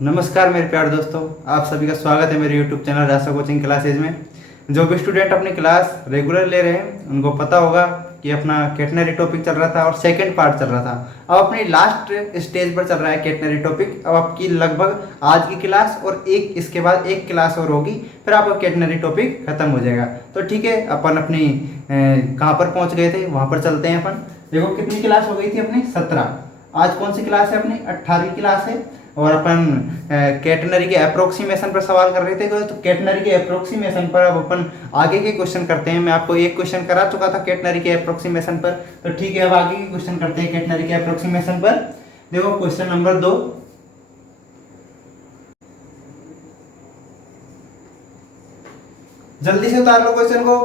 नमस्कार मेरे प्यारे दोस्तों, आप सभी का स्वागत है मेरे YouTube चैनल रासा कोचिंग क्लासेज में। जो भी स्टूडेंट अपनी क्लास रेगुलर ले रहे हैं उनको पता होगा कि अपना केटनरी टॉपिक चल रहा था और सेकंड पार्ट चल रहा था। अब अपनी लास्ट स्टेज पर चल रहा है केटनरी टॉपिक। अब आपकी लगभग आज की क्लास और एक इसके बाद एक क्लास और होगी, फिर आपका केटनरी टॉपिक खत्म हो जाएगा। तो ठीक है, अपन अपनी कहाँ पर पहुँच गए थे वहाँ पर चलते हैं। अपन देखो कितनी क्लास हो गई थी अपनी, 17। आज कौन सी क्लास है अपनी, 18वीं क्लास है। और अपन कैटनरी के अप्रोक्सीमेशन पर सवाल कर रहे थे। तो कैटनरी के अप्रोक्सीमेशन पर अब अपन आगे के क्वेश्चन करते हैं। मैं आपको एक क्वेश्चन करा चुका था कैटनरी के अप्रोक्सीमेशन पर, तो ठीक है अब आगे के क्वेश्चन करते हैं कैटनरी के अप्रोक्सीमेशन पर। देखो क्वेश्चन नंबर 2, जल्दी से उतार लो क्वेश्चन को।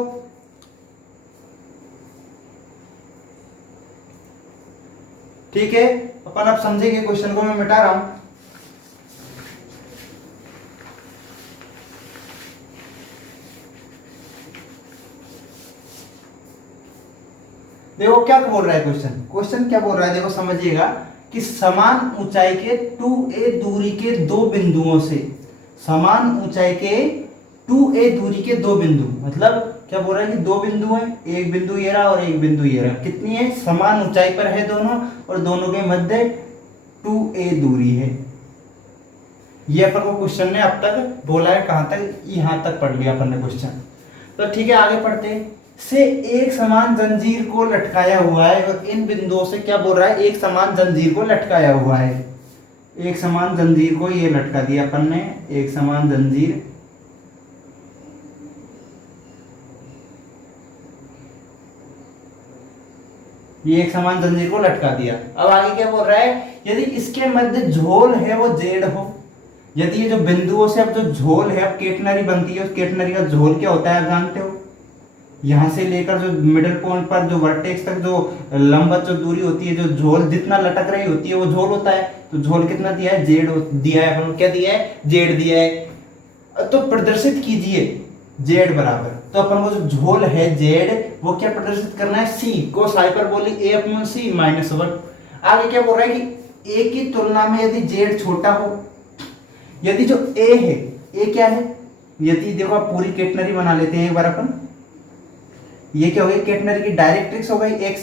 ठीक है, अपन अब समझेंगे क्वेश्चन को, मैं मिटा रहा हूं। देखो क्या बोल रहा है क्वेश्चन क्या बोल रहा है, देखो समझिएगा कि समान ऊंचाई के 2a दूरी के दो बिंदुओं से, समान ऊंचाई के 2a दूरी के दो बिंदु, मतलब क्या बोल रहा है कि दो बिंदु हैं, एक बिंदु ये रहा और एक बिंदु ये रहा। कितनी है, समान ऊंचाई पर है दोनों और दोनों के मध्य 2a दूरी है। ये अपन को क्वेश्चन ने अब तक बोला है, कहां तक, यहां तक पढ़ लिया अपन ने क्वेश्चन। तो ठीक है आगे पढ़ते हैं। से एक समान जंजीर को लटकाया हुआ है, और इन बिंदुओं से क्या बोल रहा है, एक समान जंजीर को लटकाया हुआ है। एक समान जंजीर को ये लटका दिया अपन ने, एक समान जंजीर, ये एक समान जंजीर को लटका दिया। अब आगे क्या बोल रहा है, यदि इसके मध्य झोल है वो जेड हो। यदि ये जो बिंदुओं से अब जो झोल है, अब केटनरी बनती है, उस केटनरी का झोल क्या होता है आप जानते हो। यहां से लेकर जो मिडिल पॉइंट पर जो वर्टेक्स तक जो लंबवत जो दूरी होती है, जो झोल जितना लटक रही होती है वो झोल होता है। तो झोल कितना दिया है, जेड दिया है, अपन क्या दिया है, जेड दिया है। तो प्रदर्शित कीजिए जेड बराबर, तो अपन को जो झोल है जेड वो क्या प्रदर्शित करना है, सी कोस हाइपरबोलिक a/c -1। आगे क्या बोल रहा है कि ए की तुलना में यदि जेड छोटा हो, यदि जो ए है, ए क्या है, यदि देखो आप पूरी केटनरी बना लेते हैं एक बार अपन। ये क्या हो गई, केटनरी की डायरेक्ट्रिक्स हो गई x,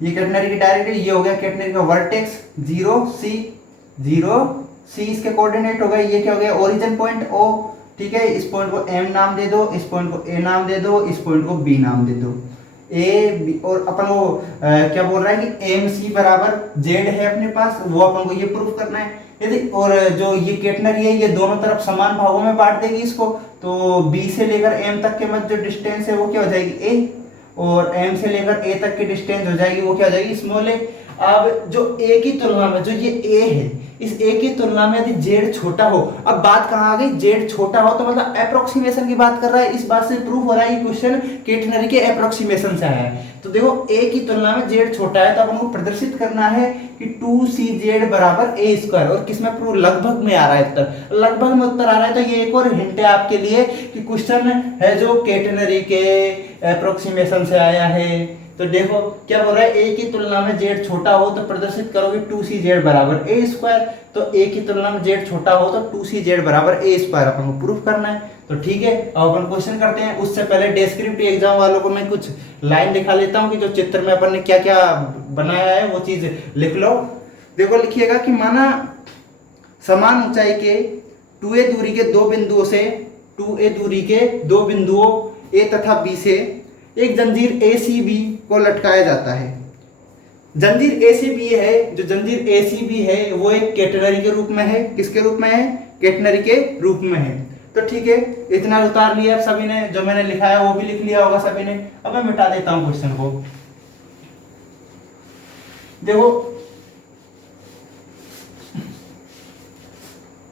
ये केटनरी की डायरेक्ट्रिक्स, ये हो गया केटनरी का वर्टेक्स 0 c इसके कोऑर्डिनेट हो गए। ये क्या हो गया, ओरिजिन पॉइंट o। ठीक है, इस पॉइंट को m नाम दे दो, इस पॉइंट को a नाम दे दो, इस पॉइंट को b नाम दे दो। ए बी, और अपन वो क्या बोल रहा है कि एम सी बराबर जेड है अपने पास, वो अपन को ये प्रूफ करना है। यदि और जो ये केटनरी है ये दोनों तरफ समान भागों में बांट देगी इसको, तो बी से लेकर एम तक के मध्य जो डिस्टेंस है वो क्या हो जाएगी, ए, और एम से लेकर ए तक की डिस्टेंस हो जाएगी वो क्या हो जाएगी, स्मॉल ए। अब जो ए की तुलना में जो ये ए है, इस ए की तुलना में यदि जेड छोटा हो, अब बात कहां आ गई, जेड छोटा हो, तो मतलब अप्रोक्सीमेशन की बात कर रहा है। इस बात से प्रूफ हो रहा है कि क्वेश्चन केटनरी के अप्रोक्सीमेशन से आया है। तो देखो ए की तुलना में जेड छोटा है, तो अब हमको प्रदर्शित करना है कि 2cz बराबर a स्क्वायर। और किसमें प्रूफ, लगभग में आ रहा है उत्तर, लगभग में उत्तर आ रहा है। तो ये एक और हिंट है आपके लिए कि क्वेश्चन है जो केटनरी के अप्रोक्सीमेशन से आया है। तो देखो क्या बोल रहा है, a की तुलना में z छोटा हो तो प्रदर्शित करोगे 2cz बराबर a स्क्वायर। तो a की तुलना में z छोटा हो तो 2cz बराबर a स्क्वायर अपन को प्रूफ करना है। तो ठीक है, अब अपन क्वेश्चन करते हैं। उससे पहले डिस्क्रिप्टिव एग्जाम वालों को मैं कुछ लाइन दिखा लेता हूं कि जो चित्र में अपन ने क्या क्या बनाया है वो चीज लिख लो। देखो लिखिएगा कि माना समान ऊंचाई के 2a दूरी के दो बिंदुओं से, 2a दूरी के दो बिंदुओं a तथा b से एक जंजीर ACB को लटकाया जाता है। जंजीर ACB है, जो जंजीर ACB है वो एक केटनरी के रूप में है। किसके रूप में है, केटनरी के रूप में है। तो ठीक है, इतना उतार लिया आप सभी ने, जो मैंने लिखा है वो भी लिख लिया होगा सभी ने। अब मैं मिटा देता हूं क्वेश्चन को। देखो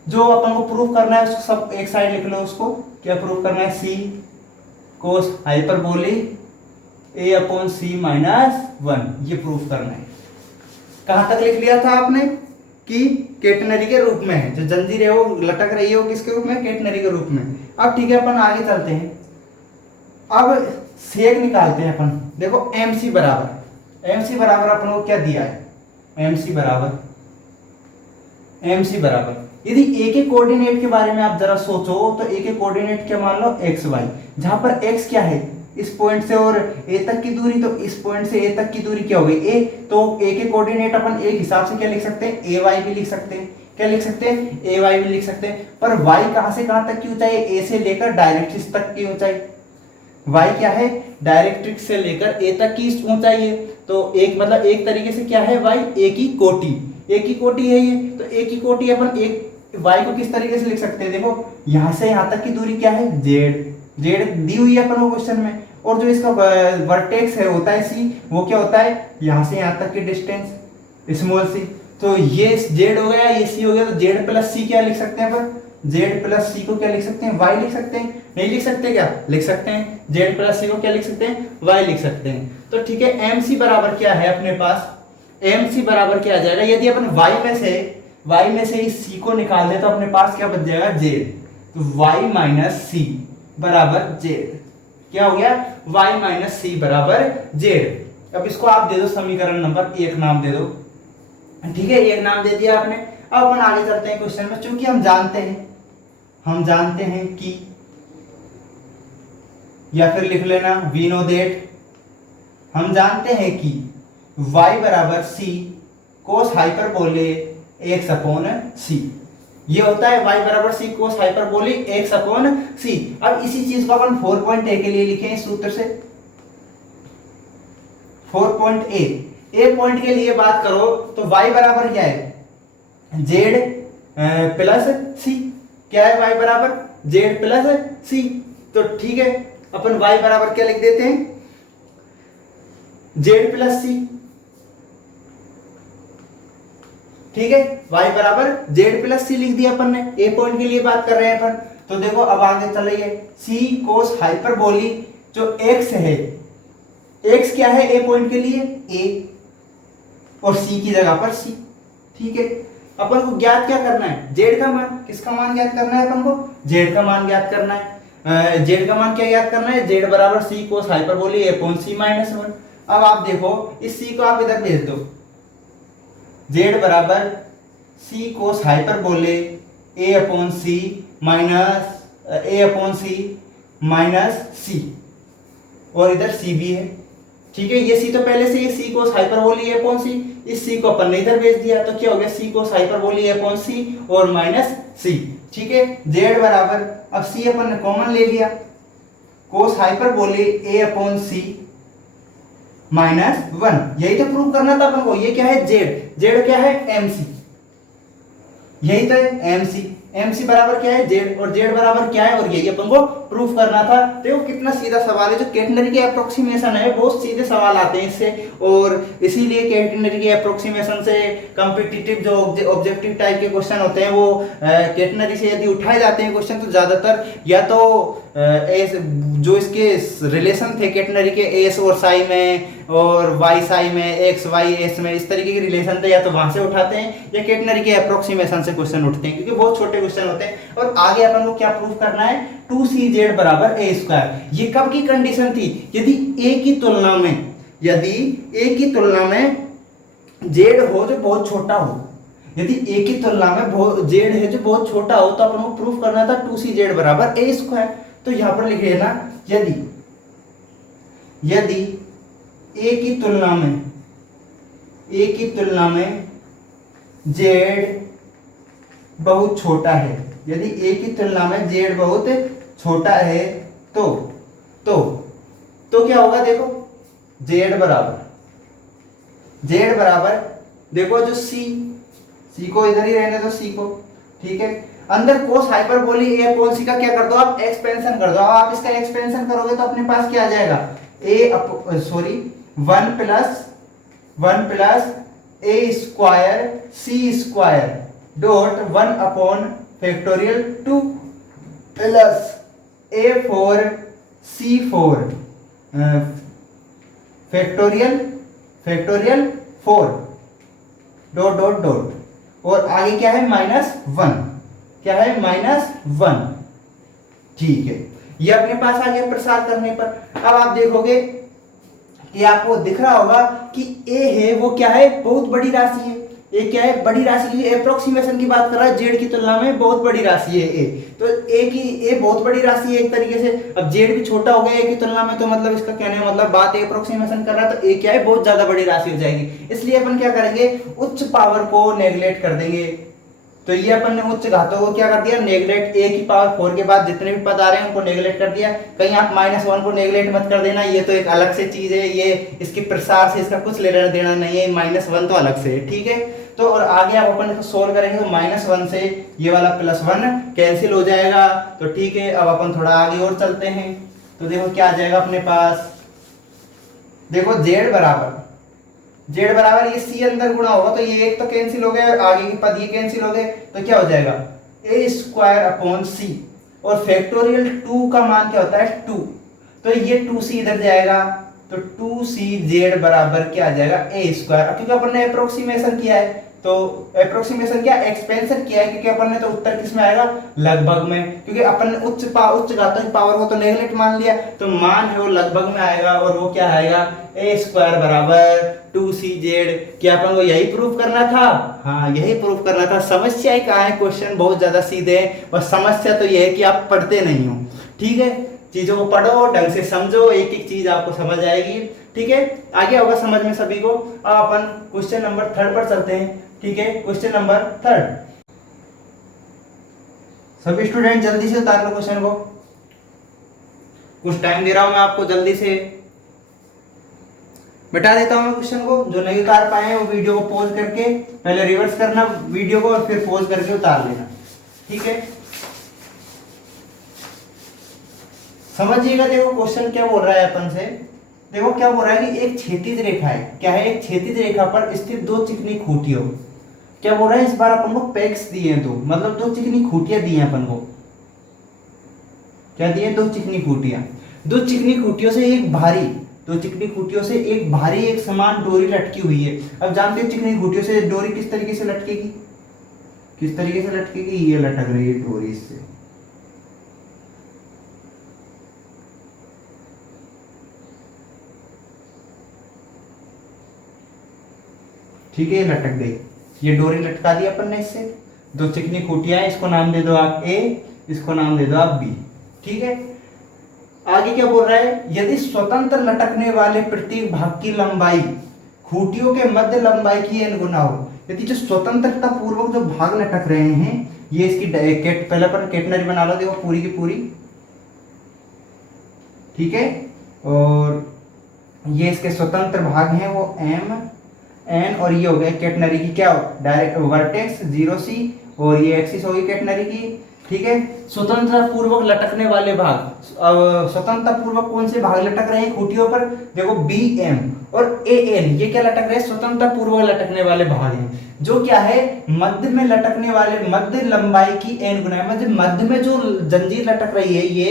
जो अपन को प्रूफ करना है उसको सब एक साइड लिख लो। उसको क्या प्रूफ करना है, c कोस हाइपरबोलिक a/c -1, ये प्रूफ करना है। कहां तक लिख लिया था आपने कि केटनरी के रूप में है, जो जंजीर है वो लटक रही है वो किसके रूप में, केटनरी के रूप में। अब ठीक है अपन आगे चलते हैं। अब सेक निकालते हैं अपन। देखो mc बराबर अपन को क्या दिया है, mc बराबर यदि ए के कोऑर्डिनेट के बारे में आप जरा सोचो तो ए के कोऑर्डिनेट क्या मान लो एक्स वाई, जहां पर एक्स क्या है इस पॉइंट से और ए तक की दूरी, तो इस पॉइंट से ए तक की दूरी क्या हो गई ए, तो ए के कोऑर्डिनेट अपन एक हिसाब से क्या लिख सकते हैं ए वाई भी लिख सकते हैं, क्या लिख सकते हैं ए वाई भी लिख सकते हैं। पर वाई कहां से कहां तक की ऊंचाई है, ए से लेकर डायरेक्ट्रिक्स तक की ऊंचाई, वाई क्या है डायरेक्ट्रिक्स से लेकर ए तक की ऊंचाई है, तो एक मतलब एक तरीके से क्या है वाई ए की कोटि, ए की कोटि है ये, तो ए की कोटि अपन एक वाई को किस तरीके से लिख सकते हैं, देखो यहां से यहां तक की दूरी क्या है जेड, जेड दी हुई है अपन को क्वेश्चन में, और जो इसका वर्टेक्स है होता है सी, वो क्या होता है यहां से यहां तक की डिस्टेंस स्मॉल सी, तो ये जेड हो गया ये सी हो गया, तो जेड प्लस सी क्या लिख सकते हैं अपन, जेड प्लस सी को क्या लिख सकते हैं वाई लिख सकते हैं, नहीं लिख सकते क्या लिख सकते हैं, जेड प्लस सी को क्या लिख सकते हैं वाई लिख सकते हैं। तो ठीक है एम सी बराबर क्या है अपने पास, एम सी बराबर क्या आ जाएगा, यदि अपन वाई में से इस सी को निकाल दे तो अपने पास क्या बच जाएगा जेड, तो वाई माइनस सी बराबर जेड, क्या हो गया y माइनस सी बराबर जेड। अब इसको आप दे दो समीकरण नंबर एक नाम दे दो, ठीक है एक नाम दे दिया आपने। अब अपन आगे चलते हैं क्वेश्चन में, चूंकि हम जानते हैं कि, या फिर लिख लेना वी नो दैट, हम जानते हैं कि y बराबर सी कोस हाइपरबोले एक्स अपॉन सी, ये होता है y बराबर सी कोस हाइपरबोले एक्स अपॉन सी। अब इसी चीज को अपन 4.a के लिए लिखें इस सूत्र से, 4.a ए पॉइंट के लिए बात करो तो y बराबर क्या है z प्लस सी, क्या है y बराबर z प्लस सी, तो ठीक है अपन y बराबर क्या लिख देते हैं z प्लस सी, ठीक है y बराबर z प्लस सी लिख दिया अपन ने, ए पॉइंट के लिए बात कर रहे हैं अपन। तो देखो अब आगे चलिए, c कोस हाइपरबोली जो x है, x क्या है ए पॉइंट के लिए a और c की जगह पर c, ठीक है अपन को ज्ञात क्या करना है z का मान, किसका मान ज्ञात करना है अपन को z का मान ज्ञात करना है, z का मान क्या ज्ञात करना है z बराबर c cos hyperbole a upon c minus 1। अब आप देखो इस c को आप इधर भेज दो, z बराबर c cos hyperbole a upon c minus c, और इधर c भी है, ठीक है ये c तो पहले से ये c cos hyperbole a upon c, इस c को अपन ने इधर भेज दिया तो क्या हो गया c cos hyperbole a upon c और माइनस c, ठीक है z बराबर, अब c अपन ने कॉमन ले लिया, cos hyperbole a upon c minus 1, यही तो प्रूव करना था अपन को, ये क्या है z क्या है mc, यही तो है mc बराबर क्या है z, और z बराबर क्या है, और यही अपन को प्रूफ करना था। देखो कितना सीधा सवाल है, जो कैटेनरी के अप्रोक्सीमेशन है बहुत सीधे सवाल आते हैं इससे, और इसीलिए कैटेनरी के अप्रोक्सीमेशन से कॉम्पिटिटिव जो ऑब्जेक्टिव टाइप के क्वेश्चन होते हैं वो कैटेनरी से यदि उठाए जाते हैं क्वेश्चन तो ज्यादातर या तो जो इसके रिलेशन थे कैटेनरी के एस और साई में और वाई साई में एक्स वाई एस में, इस तरीके के रिलेशन थे, या तो वहां से उठाते हैं या कैटेनरी के अप्रोक्सीमेशन से क्वेश्चन उठते हैं, क्योंकि बहुत छोटे क्वेश्चन होते हैं। और आगे अपन को क्या प्रूफ करना है 2cz बराबर a स्क्वायर, ये कब की कंडीशन थी, यदि a की तुलना में z हो जो बहुत छोटा हो, यदि a की तुलना में z है जो बहुत छोटा हो तो अपन को प्रूफ करना था 2cz बराबर a स्क्वायर। तो यहां पर लिख लेना यदि a की तुलना में z बहुत छोटा है, यदि a की तुलना में z बहुत छोटा है तो क्या होगा, देखो z बराबर देखो जो c को इधर ही रहने दो, c को, ठीक है अंदर कोस हाइपरबोली a अपॉन c का क्या कर दो आप एक्सपेंशन कर दो, अब आप इसका एक्सपेंशन करोगे तो अपने पास क्या आ जाएगा 1 plus a square c square dot 1 upon factorial 2 plus a4 c4 factorial 4 dot और आगे क्या है -1, क्या है -1, ठीक है ये अपने पास आ गया प्रसार करने पर। अब आप देखोगे कि आपको दिख रहा होगा कि a है वो क्या है बहुत बड़ी राशि है, ए क्या है, बड़ी राशि की अप्रोक्सीमेशन की बात कर रहा है, जेड की तुलना में बहुत बड़ी राशि है ए। तो ए बहुत बड़ी राशि है एक तरीके से। अब जेड भी छोटा हो गया ए की तुलना में, तो मतलब इसका कहने का मतलब बात ए अप्रोक्सीमेशन कर रहा है, तो ए क्या है, बहुत ज्यादा बड़ी राशि हो जाएगी। इसलिए अपन क्या करेंगे, उच्च पावर को नेग्लेक्ट कर देंगे। तो ये अपन ने उच्च घातों को क्या कर दिया, नेग्लेक्ट, ए की पावर 4 के बाद जितने भी पद आ रहे हैं उनको नेग्लेक्ट कर दिया। कहीं आप -1 को नेग्लेक्ट मत कर देना, ये तो एक अलग से चीज है, ये इसके प्रसार से इसका कुछ लेना देना नहीं है, -1 तो अलग से है, ठीक है। तो और आगे आप अपन इसको सोल्व करेंगे तो -1 से ये वाला +1 कैंसिल हो जाएगा। तो ठीक है, अब अपन थोड़ा आगे और चलते हैं। तो देखो क्या आ जाएगा अपने पास, देखो जेड बराबर ये सी अंदर गुणा होगा, तो ये एक तो कैंसिल हो गया, आगे के पद ये कैंसिल हो गए, तो क्या हो जाएगा a²/c, और फैक्टोरियल 2 का मान क्या होता है 2, तो ये 2c इधर जाएगा, तो 2cz बराबर क्या आ जाएगा a²। क्योंकि अपन ने अप्रोक्सीमेशन किया है, तो अप्रोक्सीमेशन क्या, एक्सपेंशन किया है, क्योंकि अपन ने तो उत्तर किस में आएगा, लगभग में, क्योंकि अपन ने उच्च घातों की पावर को तो नेगलेक्ट मान लिया, तो मान है वो लगभग में आएगा, और वो क्या आएगा a² बराबर 2cz। क्या अपन को यही प्रूफ करना था? हाँ, यही प्रूफ करना था। समस्या ही कहाँ है, क्वेश्चन बहुत ज्यादा सीधे हैं, और समस्या तो यह है कि आप पढ़ते नहीं हो, ठीक है। चीजों को पढ़ो, ढंग से समझो, एक एक चीज आपको समझ आएगी, ठीक है। आगे होगा समझ में सभी को। अब अपन क्वेश्चन नंबर 3 पर चलते हैं, ठीक है। क्वेश्चन नंबर 3, सभी स्टूडेंट जल्दी से उतार लो क्वेश्चन को, कुछ टाइम दे रहा हूं मैं आपको, जल्दी से बिठा देता हूं मैं क्वेश्चन को। जो नहीं उतार पाए वो वीडियो को पॉज करके पहले रिवर्स करना वीडियो को, और फिर पॉज करके उतार लेना, ठीक है। समझिएगा, देखो क्वेश्चन क्या बोल रहा है अपन से। देखो क्या बोल रहा है कि एक क्षैतिज रेखा है, क्या है, एक क्षैतिज रेखा पर स्थित 2 चिकनी खूंटियों, क्या बोल रहा है, इस बार अपन को पैक्स दिए हैं 2, मतलब 2 चिकनी खूंटियां दी हैं अपन को। क्या दिए, 2 चिकनी खूंटियां। 2 चिकनी खूंटियों से एक भारी, 2 चिकनी खूंटियों से एक भारी एक समान डोरी लटकी हुई है। अब जानते हैं चिकनी खूंटियों से डोरी किस तरीके से लटकेगी, किस तरीके से लटकेगी, ये लटक रही है डोरी इससे, ठीक है, लटक गई, ये डोरी लटका दी अपन ने इससे। 2 चिकनी खूंटियां, इसको नाम दे दो आप A, इसको नाम दे दो आप B, ठीक है। आगे क्या बोल रहा है, यदि स्वतंत्र लटकने वाले प्रत्येक भाग की लंबाई खूंटियों के मध्य लंबाई की n गुना हो, यदि जो स्वतंत्रता पूर्वक जो भाग लटक रहे हैं, ये इसकी पहले पर कैटनरी बना लो, देखो पूरी की पूरी, ठीक है। और ये इसके स्वतंत्र भाग हैं वो m n, और ये हो गया कैटनरी की क्या, डायरेक्ट वर्टेक्स 0c, और ये एक्सिस होगी कैटनरी की, ठीक है। स्वतंत्रता पूर्वक लटकने वाले भाग, स्वतंत्रता पूर्वक कौन से भाग लटक रहे हैं खूंटियों पर, देखो bm और an, ये क्या लटक रहे हैं, स्वतंत्रता पूर्वक लटकने वाले भाग हैं, जो क्या है, मध्य में लटकने वाले, मध्य लंबाई की n गुना है, मतलब मध्य में जो जंजीर लटक रही है ये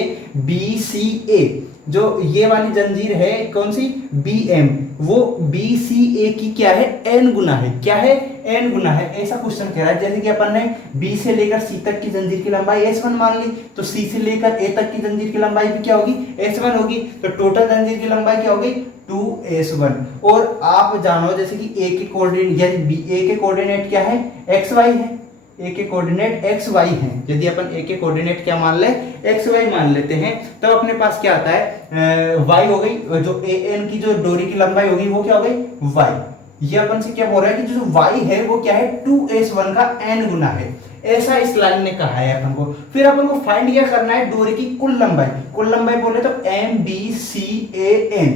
BCA, जो ये वाली जंजीर है कौन सी, BM, वो BCA की क्या है, n गुना है, क्या है, n गुना है। ऐसा क्वेश्चन कह रहा है, जैसे कि अपन ने B से लेकर C तक की जंजीर की लंबाई S1 मान ली, तो C से लेकर A तक की जंजीर की लंबाई भी क्या होगी, S1 होगी, तो टोटल जंजीर की लंबाई क्या होगी, 2S1। और आप जानो जैसे कि A के कोऑर्डिनेट, यानी A के कोऑर्डिनेट क्या है, XY है, A के कोऑर्डिनेट XY हैं। यदि अपन A के कोऑर्डिनेट क्या मान ले, XY मान लेते हैं, तब तो अपने पास क्या आता है, Y हो गई, जो AN की जो डोरी की लंबाई होगी वो क्या हो गई, Y। ये अपन से क्या बोल रहा है कि जो Y है वो क्या है, 2S1 का n गुना है, ऐसा इस लाइन ने कहा है अपन को। फिर अपन को फाइंड क्या करना है, डोरी की कुल लंबाई बोले तो MBCAN,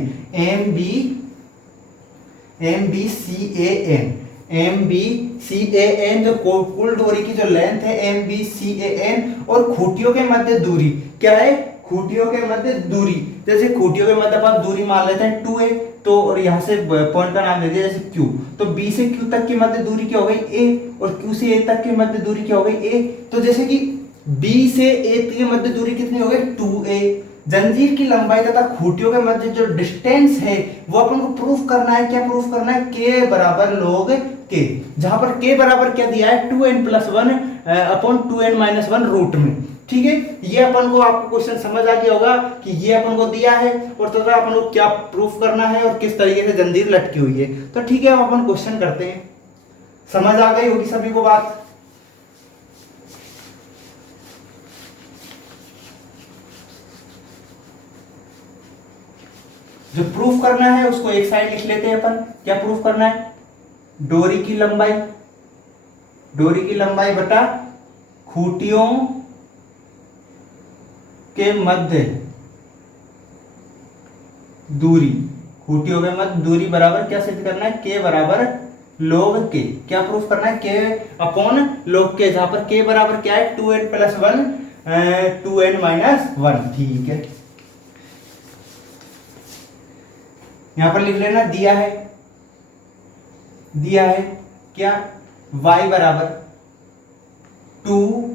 जो कुल डोरी की जो लेंथ है MBCAN, और खूंटियों के मध्य दूरी क्या है, खूंटियों के मध्य दूरी, जैसे खूंटियों के मध्य आप दूरी मान लेते हैं 2a, तो और यहाँ से पॉइंट का नाम दे दिया जैसे Q, तो B से Q तक की मध्य दूरी क्या हो गई A, और Q से A तक की मध्य दूरी क्या हो गई A। तो जैसे कि B से A तक की मध्य दूरी कितनी हो गई 2a। जंजीर की लंबाई तथा खूंटियों के मध्य जो डिस्टेंस है वो अपन को प्रूफ करना है, क्या प्रूफ करना है, K बराबर log K, जहां पर K बराबर क्या दिया है 2n+1 अपॉन 2n-1 रूट में, ठीक है। ये अपन को, आपको क्वेश्चन समझ आ गया होगा कि ये अपन को दिया है और तथा अपन को क्या प्रूफ करना है और किस तरीके से जंजीर लटकी हुई है। तो ठीक है, अब अपन क्वेश्चन करते हैं। समझ आ गई होगी सभी को बात। जो प्रूफ करना है उसको एक साइड लिख लेते हैं अपन। क्या प्रूफ करना है? डोरी की लंबाई, डोरी की लंबाई बटा खूंटियों के मध्य दूरी, खूंटियों के मध्य दूरी बराबर क्या सिद्ध करना है? के बराबर log के। क्या प्रूफ करना है? के अपॉन log के, जहां पर के बराबर क्या है? 2n plus 1, 2n minus 1। ठीक है, यहां पर लिख लेना, दिया है, दिया है क्या? y बराबर 2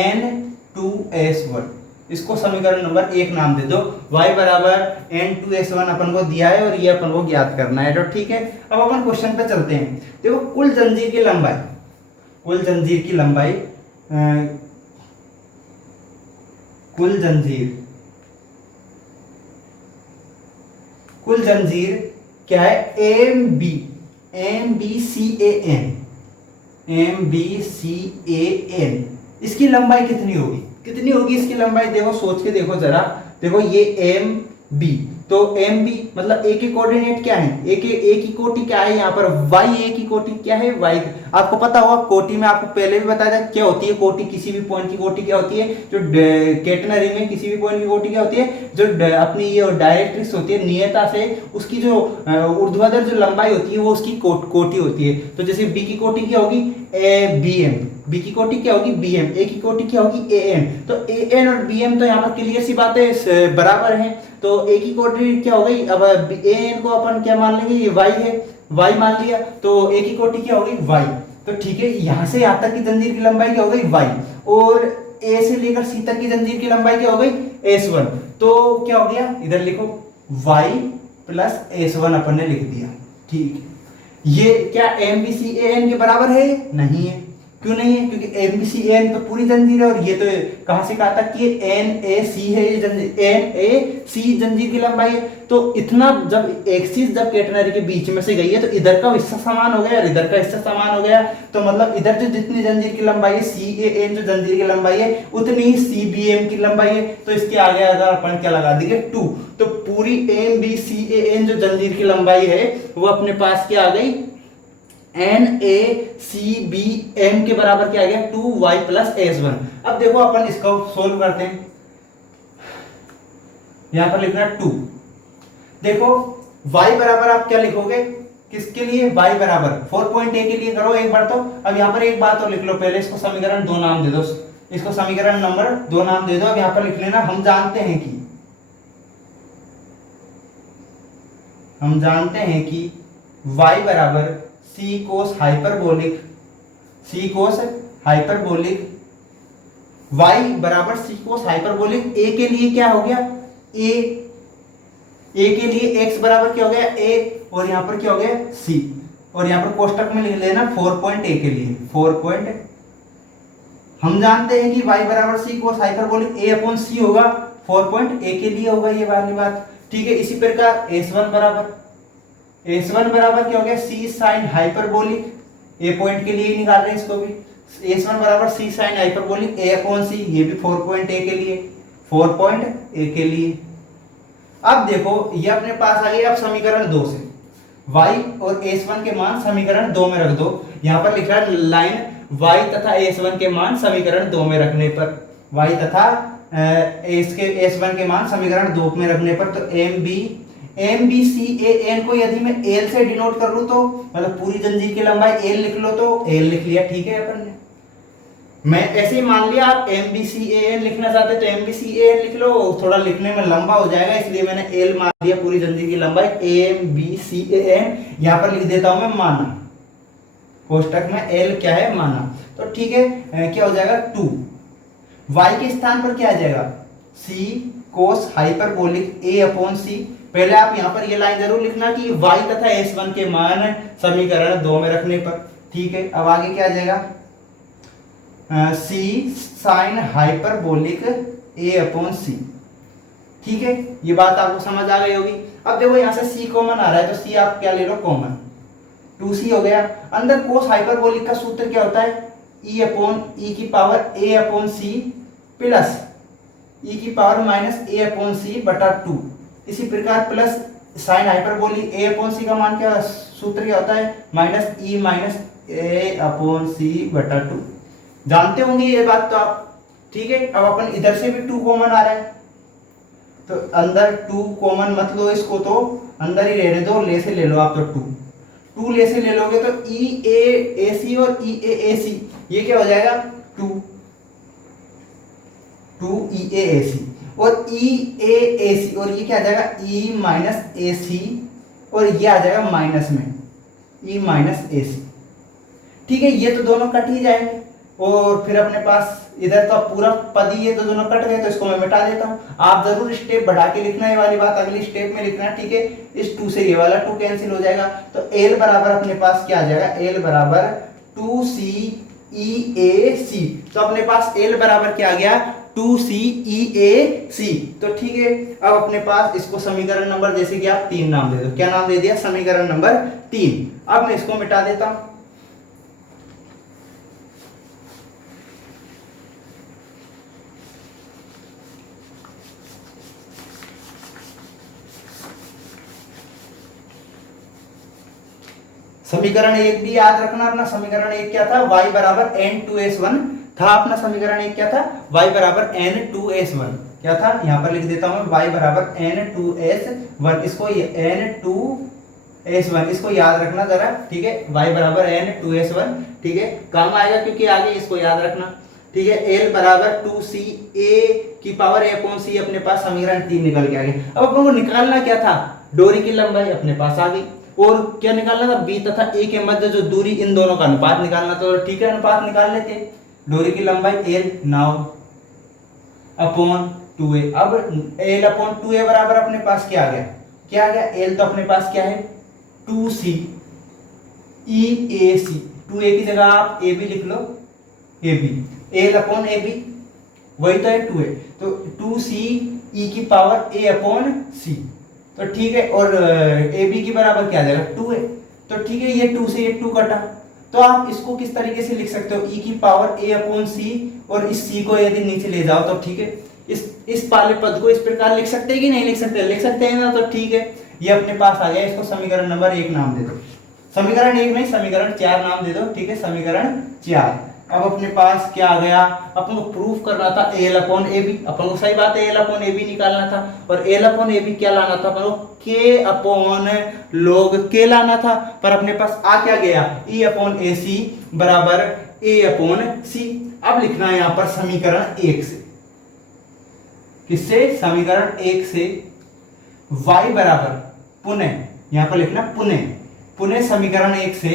n2s1। इसको समीकरण नंबर 1 नाम दे दो। y बराबर n2s1 अपन को दिया है और ये अपन को ज्ञात करना है। तो ठीक है, अब अपन क्वेश्चन पे चलते हैं। देखो कुल जंजीर की लंबाई, कुल जंजीर की लंबाई, कुल जंजीर, कुल जंजीर क्या है? M B C A N, M B C A N, इसकी लंबाई कितनी होगी? कितनी होगी इसकी लंबाई? देखो सोच के देखो जरा। देखो ये एम बी, तो एम बी मतलब ए की कोऑर्डिनेट क्या है? ए की कोटि क्या है यहाँ पर? वाई। ए की कोटि क्या है? वाई। आपको पता होगा कोटि में, आपको पहले भी बताया था क्या होती है कोटि, किसी भी पॉइंट की कोटि क्या होती है? जो केटनरी में किसी भी पॉइंट की कोटि क्या होती है? जो अपनी ये डायरेक्ट्रिक्स होती है नियता से, उसकी जो ऊर्ध्वाधर जो लंबाई होती है वो उसकी कोटि होती है। तो जैसे बी की कोटि क्या होगी? A B M. बी की कोटि क्या होगी? B M. ए की कोटि क्या होगी? A N. तो ए एन और बी एम तो यहाँ पर क्लियर सी बातें बराबर हैं। तो ए की कोटि क्या हो गई? अब ए एन को अपन क्या मान लेंगे? ये वाई है, वाई मान लिया, तो ए की कोटि क्या हो गई? वाई। तो ठीक है, यहां से यहां तक की जंजीर की लंबाई क्या हो गई? वाई। और ए से लेकर सी तक की जंजीर की लंबाई क्या हो गई? S1। तो क्या हो गया? इधर लिखो y प्लस S1 अपन ने लिख दिया। ठीक है, ये क्या MBCAN के बराबर है? नहीं है। क्यों नहीं है? क्योंकि MBCAN तो पूरी जंजीर है और ये तो कहां से कहा था कि NAC है, ये जंजीर NAC जंजीर की लंबाई है। तो इतना जब एक्सिस जब केटनरी के बीच में से गई है तो इधर का हिस्सा समान हो गया और इधर का हिस्सा समान हो गया। तो मतलब इधर जो जितनी जंजीर की लंबाई है CAN जो जंजीर की लंबाई है उतनी ही CBM की लंबाई है। तो इसके आगे अगर अपन क्या लगा देंगे? 2। तो पूरी MBCAN जो जंजीर की लंबाई है वो अपने पास क्या आ गई? NACBM के बराबर क्या आ गया? 2y plus S1। अब देखो अपन इसको सोल्व करते हैं। यहां पर लिखना 2। देखो y बराबर आप क्या लिखोगे? किसके लिए? y बराबर 4.a के लिए करो एक बार। तो अब यहां पर एक बात और लिख लो, पहले इसको समीकरण 2 नाम दे दो, इसको समीकरण नंबर 2 नाम दे दो। अब यहां पर लिख लेना, हम जानते हैं कि y बराबर सी कोस हाइपरबोलिक, सी कोस हाइपरबोलिक, y बराबर सी कोस हाइपरबोलिक a के लिए क्या हो गया? a के लिए x बराबर क्या हो गया? a, और यहां पर क्या हो गया? c, और यहां पर कोष्टक में लिख लेना 4.a के लिए 4. हम जानते हैं कि y बराबर सी कोस हाइपरबोलिक a अपॉन c होगा, 4.a के लिए होगा ये वाली बात। ठीक है, इसी प्रकार S1 बराबर क्या हो गया? सी साइन हाइपरबोलिक, ए पॉइंट के लिए निकाल रहे हैं इसको भी। S1 बराबर सी साइन हाइपरबोलिक a अपॉन सी, ये भी 4.a के लिए, 4.a के लिए। अब देखो ये अपने पास आ गया। अब समीकरण 2 से y और S1 के मान समीकरण 2 में रख दो। यहां पर लिख रहा है लाइन y तथा S1 के मान समीकरण 2 में रखने पर, y तथा S1 के मान समीकरण 2 में रखने पर, तो MBCAN को यदि मैं L से डिनोट कर लूं तो मतलब पूरी जंजीर की लंबाई L लिख लो, तो L लिख लिया। ठीक है, अपन ने मैं ऐसे ही मान लिया। आप MBCAN लिखना चाहते तो MBCAN लिख लो, थोड़ा लिखने में लंबा हो जाएगा इसलिए मैंने L मान लिया पूरी जंजीर की लंबाई। MBCAN यहां पर लिख देता हूं मैं माना, कोष्टक में L क्या है? माना। तो ठीक है, क्या हो जाएगा? 2। y के स्थान पर क्या आ जाएगा? c cos hyperbolic a upon c। पहले आप यहां पर ये लाइन जरूर लिखना कि y तथा S1 के मान समीकरण 2 में रखने पर। ठीक है, अब आगे क्या आ जाएगा? c sine hyperbolic a upon c। ठीक है, ये बात आपको समझ आ गई होगी। अब देखो यहां से c कॉमन आ रहा है तो c आप क्या ले लो? कॉमन। 2c हो गया। अंदर कोस हाइपरबोलिक का सूत्र क्या होता है, e अपॉन e की power a upon c plus e की power minus a upon c बटा 2। इसी प्रकार plus sign hyperbolic a upon c का मान क्या, सूत्र क्या होता है, minus e minus a upon c बटा 2। जानते होंगे ये बात तो आप, ठीक है। अब अपन इधर से भी 2 कॉमन आ रहा है, तो अंदर 2 कॉमन मत लो, इसको तो अंदर ही रहने दो, ले से ले लो आप, तो 2 ले से ले लोगे तो ई ए ए सी और ई ए सी, ये क्या हो जाएगा 2 ई ए सी, और ई ए सी, और ये क्या आ जाएगा ई माइनस ए सी, और ये आ जाएगा माइनस में ई माइनस ए सी। ठीक है, ये तो दोनों कट ही जाएंगे, और फिर अपने पास इधर तो पूरा पद ही, ये तो दोनों कट गए, तो इसको मैं मिटा देता हूँ। आप जरूर स्टेप बढ़ा के लिखना, ये वाली बात अगली स्टेप में लिखना, ठीक है। इस 2 से ये वाला 2 कैंसिल हो जाएगा, तो L बराबर अपने पास क्या आ जाएगा, L बराबर 2c ई ए सी। तो अपने पास L बराबर क्या आ गया, 2c ई ए सी। तो ठीक है, अब अपने पास इसको समीकरण नंबर, जैसे कि आप 3 नाम दे दो, क्या नाम दे दिया, समीकरण नंबर 3। अब मैं इसको मिटा देता हूं। समीकरण 1 भी याद रखना अपना, समीकरण 1 क्या था, y बराबर n2s1 था अपना। समीकरण 1 क्या था, y बराबर n2s1 क्या था, यहां पर लिख देता हूं y बराबर n2s1, इसको n2s1 इसको याद रखना जरा, ठीक है। y बराबर n2s1, ठीक है, काम आएगा क्योंकि आगे इसको याद रखना, ठीक है। L बराबर 2c a की पावर a अपॉन c, अपने पास समीकरण 3 निकल के आ गया। अब अपन को निकालना क्या था, डोरी की लंबाई अपने पास आ गई, और क्या निकालना था, b तथा a के मध्य जो दूरी, इन दोनों का अनुपात निकालना था। तो ठीक है, अनुपात निकाल लेते हैं। डोरी की लंबाई l नाउ अपॉन 2a। अब l अपॉन 2a बराबर अपने पास क्या आ गया, क्या आ गया, l तो अपने पास क्या है 2c ई ए सी, 2a की जगह आप a भी लिख लो, a b, l upon a b, वही तो है 2a, तो 2c ई की पावर a अपॉन c। तो ठीक है, और ए बी की बराबर क्या आ जाएगा 2a। तो ठीक है, ये 2 से ये 2 कटा, तो आप इसको किस तरीके से लिख सकते हो, e की पावर a अपॉन c, और इस c को यदि नीचे ले जाओ तो ठीक है, इस वाले पद को इस प्रकार लिख सकते हैं कि नहीं लिख सकते, लिख सकते हैं ना। तो ठीक है, ये अपने पास आ गया, इसको समीकरण नंबर 1 नाम दे दो, समीकरण 1 नहीं, समीकरण 4 नाम दे दो, ठीक है, समीकरण 4। अब अपने पास क्या आ गया, अपन को प्रूफ करना था एल अपॉन ए बी, अपन को सही बात है एल अपॉन ए बी निकालना था, और एल अपॉन ए बी क्या लाना था, अपन को के अपॉन लॉग के लाना था, पर अपने पास आ क्या गया, ई अपॉन ए सी बराबर ए अपॉन सी। अब लिखना है यहां पर समीकरण 1 से, किससे, समीकरण 1 से y बराबर पुनः, यहां पर लिखना पुनः समीकरण 1 से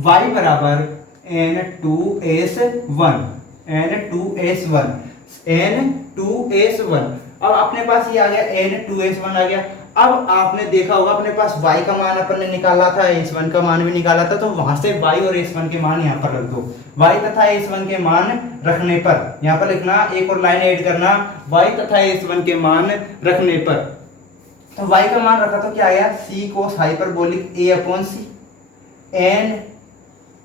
y बराबर n2s1 अब अपने पास ये आ गया n2s1 आ गया। अब आपने देखा होगा अपने पास y का मान अपन ने निकाला था, s1 का मान भी निकाला था, तो वहां से y और s1 के मान यहाँ पर रख दो। y तथा s1 के मान रखने पर, यहाँ पर लिखना, एक और लाइन ऐड करना, y तथा s1 के मान रखने पर, तो y का मान रखा तो क्या आया, c cos hyperbolic a upon C, n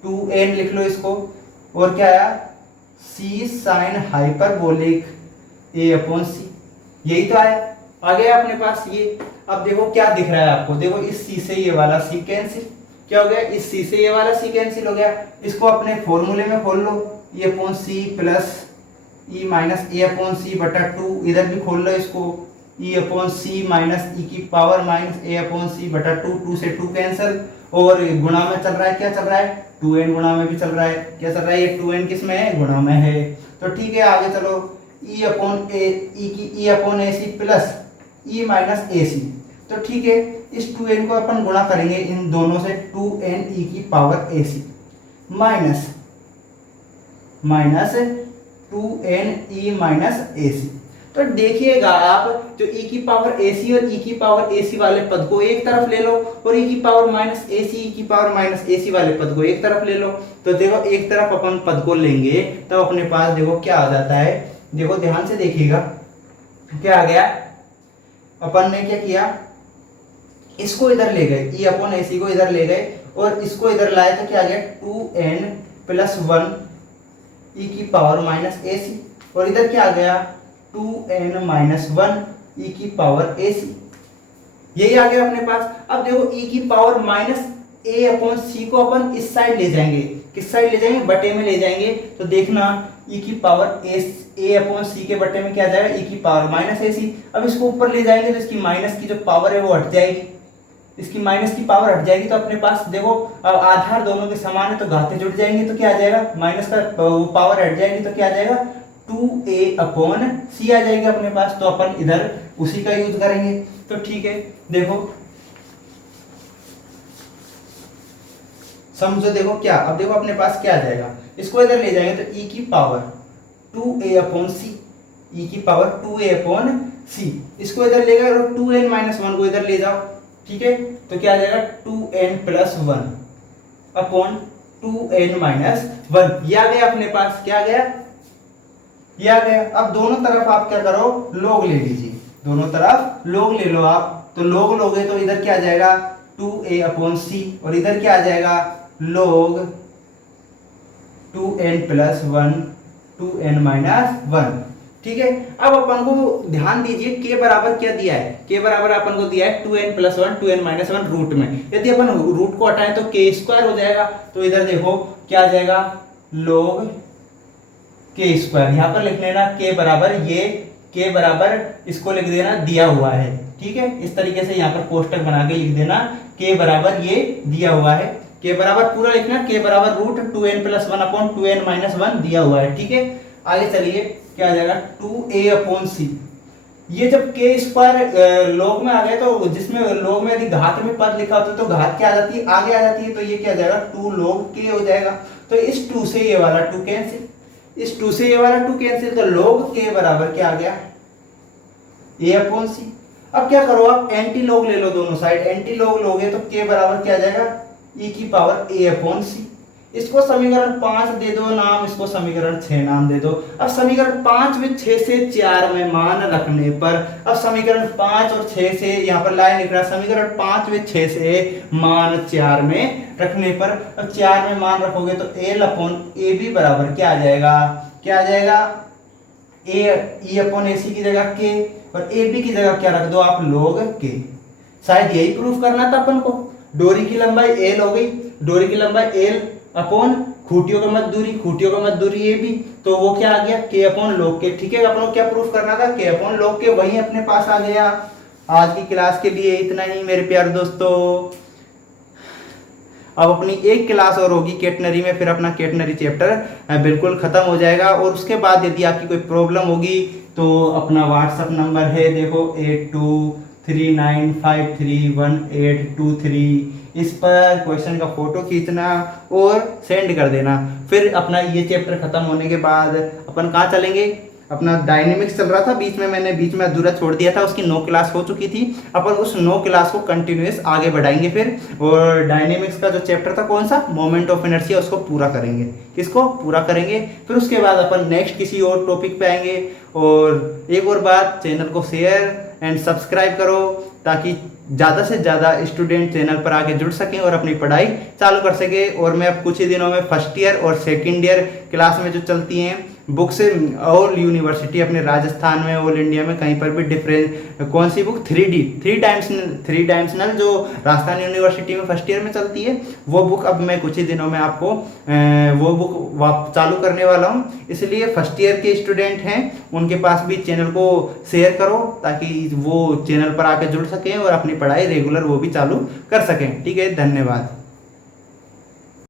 2n लिख लो इसको, और क्या आया c sine hyperbolic a upon C, यही तो आया, आ गया अपने पास ये। अब देखो क्या दिख रहा है आपको, देखो इस c से ये वाला c कैंसिल, क्या हो गया, इस c से ये वाला c कैंसिल हो गया। इसको अपने फॉर्मूले में खोल लो, e upon C plus e minus a upon C बटा 2, इधर भी खोल लो इसको, e upon C minus e की power minus a upon C बटा 2, 2 से 2 कैंसिल, और गुणा में चल रहा है, क्या चल रहा है 2n गुणा में भी चल रहा है, क्या चल रहा है, ये 2n किस में है, गुणा में है। तो ठीक है, आगे चलो, e अपॉन ए सी प्लस e माइनस ए सी, तो ठीक है, इस 2n को अपन गुणा करेंगे इन दोनों से, 2n e की पावर ए सी माइनस 2n e माइनस ए सी। तो देखिएगा आप, जो e की पावर ac और e की पावर ac वाले पद को एक तरफ ले लो, और e की पावर माइनस ac, e की पावर माइनस ac वाले पद को एक तरफ ले लो। तो देखो एक तरफ अपन पद को लेंगे तो अपने पास देखो क्या आ जाता है, देखो ध्यान से देखिएगा क्या आ गया, अपन ने क्या किया, इसको इधर ले गए, e अपॉन ac को इधर ले गए, और इसको इधर लाए तो क्या आ गया 2n प्लस 1 ई की पावर माइनस ए सी, और इधर क्या आ गया 2n माइनस 1 ई की पावर ए सी, यही आ गया अपने पास। अब देखो ई की पावर माइनस ए अपॉन सी को अपन इस साइड ले जाएंगे, किस साइड ले जाएंगे, बटे में ले जाएंगे, तो देखना ई की पावर ए अपॉन सी के बटे में क्या आ जाएगा, ई की पावर माइनस ए सी। अब इसको ऊपर ले जाएंगे तो इसकी माइनस की जो पावर है वो हट जाएगी, इसकी माइनस की पावर हट जाएगी, तो अपने पास देखो अब आधार दोनों के समान है तो घातें जुड़ जाएंगी, तो क्या आ जाएगा माइनस का पावर हट जाएगी तो क्या आ जाएगा 2a अपॉन सी आ जाएगी अपने पास। तो अपन इधर उसी का यूज करेंगे। तो ठीक है, देखो समझो, देखो क्या, अब देखो अपने पास क्या आ जाएगा, इसको इधर ले जाएंगे तो e की पावर 2a अपॉन सी, e की पावर 2a अपॉन सी, इसको इधर ले गए और 2n माइनस 1 को इधर ले जाओ, ठीक है, तो क्या आ जाएगा 2n plus 1 upon 2n minus 1, ये आ गया अपने पास, क्या आ गया, ये आ गया। अब दोनों तरफ आप क्या करो, लोग ले लीजिए, दोनों तरफ लोग ले लो आप, तो लोग लोगे तो इधर क्या आ जाएगा 2a अपॉन सी, और इधर क्या आ जाएगा लोग 2n प्लस 1 2n माइनस 1, ठीक है। अब अपन को ध्यान दीजिए k बराबर क्या दिया है, k बराबर अपन को दिया है 2n plus 1 2n minus 1 root में, यदि अपन रूट को हटाएं तो k स्क्वायर हो जाएगा, तो इधर देखो क्या आ जाएगा log k स्क्वायर, यहाँ पर लिख लेना k बराबर ये, k बराबर इसको लिख देना दिया हुआ है, ठीक है, इस तरीके से यहाँ पर कोष्टक बना के लिख देना k बराबर ये दिया हुआ है, k बराबर पूरा लिखना, k बराबर root 2n plus 1 upon 2n minus 1 दिया हुआ है, ठीक है। आगे चलिए क्या आ जाएगा 2a अपॉन सी, ये जब k स्क्वायर लॉग में आ गया तो जिसमें लॉग में यदि घात में पद लिखा होता है तो घात क्या आ जाती है, आगे आ जाती है, तो ये क्या आ जाएगा 2 log k हो जाएगा, तो इस 2 से ये वाला 2 कैंसिल, इस 2 से ये वाला 2 कैंसिल, तो log k बराबर क्या आ गया a अपॉन सी। अब क्या करो आप एंटी लॉग ले लो, दोनों साइड एंटी लॉग लोगे तो k बराबर क्या आ जाएगा e की पावर a अपॉन सी, इसको समीकरण 5 दे दो नाम, इसको समीकरण 6 नाम दे दो। अब समीकरण 5 में 6 से 4 में मान रखने पर, अब समीकरण 5 और 6 से यहाँ पर लाइन लिख रहा है, समीकरण 5 में 6 से मान 4 में रखने पर, अब 4 में मान रखोगे तो l अपॉन ए बी बराबर क्या आ जाएगा, क्या आ जाएगा ए अपॉन ए सी की जगह k, और ए बी की जगह क्या रख दो आप log k। शायद यही प्रूफ करना था अपन को, डोरी की लंबाई l हो गई, डोरी की लंबाई l अपॉन खूटियों का मध्य दूरी, खूटियों का मध्य दूरी ए बी, तो वो क्या आ गया k अपॉन log k, ठीक है। अपन को क्या प्रूफ करना था, k अपॉन log k, वही अपने पास आ गया। आज की क्लास के लिए इतना ही मेरे प्यारे दोस्तों, अब अपनी एक क्लास और होगी केटनरी में, फिर अपना केटनरी चैप्टर बिल्कुल खत्म हो जाएगा, और उसके बाद यदि आपकी कोई प्रॉब्लम होगी तो अपना व्हाट्सएप नंबर है देखो 8239531823, इस पर क्वेश्चन का फोटो खींचना और सेंड कर देना। फिर अपना ये चैप्टर खत्म होने के बाद अपन कहाँ चलेंगे, अपना डायनेमिक्स चल रहा था बीच में, मैंने बीच में अधूरा छोड़ दिया था, उसकी 9 क्लास हो चुकी थी, अपन उस 9 क्लास को कंटिन्यूअस आगे बढ़ाएंगे फिर, और डायनेमिक्स का जो चैप्टर था कौन सा, मोमेंट ऑफ इनर्शिया, उसको पूरा करेंगे, किसको पूरा करेंगे। फिर उसके बाद अपन नेक्स्ट किसी और टॉपिक पे आएंगे। और एक और बात, चैनल को शेयर एंड सब्सक्राइब करो ताकि ज़्यादा से ज़्यादा स्टूडेंट चैनल पर आके जुड़ सकें और अपनी पढ़ाई चालू कर सके। और मैं अब कुछ ही दिनों में फर्स्ट ईयर और सेकंड ईयर क्लास में जो चलती हैं बुक्स, ऑल यूनिवर्सिटी अपने राजस्थान में, ऑल इंडिया में कहीं पर भी डिफरेंट कौन सी बुक 3 डायमेंशनल जो राजस्थान यूनिवर्सिटी में फर्स्ट ईयर में चलती है, वो बुक अब मैं कुछ ही दिनों में आपको वो बुक चालू करने वाला हूँ। इसलिए फर्स्ट ईयर के स्टूडेंट हैं उनके पास भी चैनल को शेयर करो ताकि वो चैनल पर आकर जुड़ सकें और अपनी पढ़ाई रेगुलर वो भी चालू कर सकें। ठीक है, धन्यवाद।